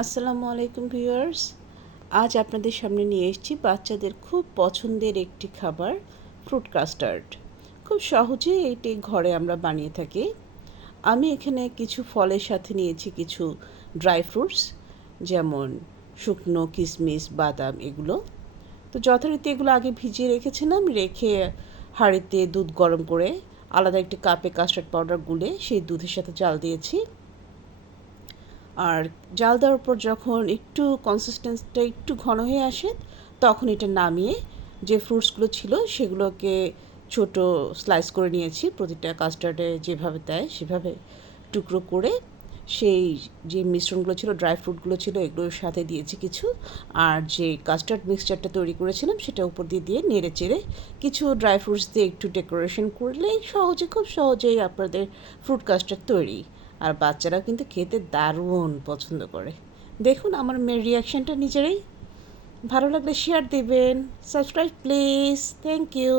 আসসালামু আলাইকুম ভিউয়ার্স। আজ আপনাদের সামনে নিয়ে এসেছি বাচ্চাদের খুব পছন্দের একটি খাবার ফ্রুট কাস্টার্ড খুব সহজেই এটি ঘরে আমরা বানিয়ে থাকি। আমি এখানে কিছু ফলের সাথে নিয়েছি কিছু ড্রাই ফ্রুটস যেমন শুকনো কিশমিশ বাদাম এগুলো। তো যথারীতি এগুলো আগে ভিজিয়ে রেখেছিলাম, রেখে হাঁড়িতে দুধ গরম করে আলাদা একটি কাপে কাস্টার্ড পাউডার গুলে সেই দুধের সাথে জাল দিয়েছি। আর জাল দেওয়ার পর যখন একটু কনসিস্টেন্সিটা একটু ঘন হয়ে আসে, তখন এটা নামিয়ে যে ফ্রুটসগুলো ছিল সেগুলোকে ছোট স্লাইস করে নিয়েছি। প্রতিটা কাস্টার্ডে যেভাবে দেয় সেভাবে টুকরো করে সেই যে মিশ্রণগুলো ছিল ড্রাই ফ্রুটগুলো ছিল, এগুলোর সাথে দিয়েছি কিছু। আর যে কাস্টার্ড মিক্সচারটা তৈরি করেছিলাম সেটা উপর দিয়ে দিয়ে নেড়ে চেড়ে কিছু ড্রাই ফ্রুটস দিয়ে একটু ডেকোরেশন করলেই সহজে, খুব সহজেই আপনাদের ফ্রুট কাস্টার্ড তৈরি। আর বাচ্চারাও কিন্তু খেতে দারুণ পছন্দ করে। দেখুন আমার মেয়ের রিয়াকশানটা নিজেরাই। ভালো লাগলে শেয়ার দেবেন। Subscribe please thank you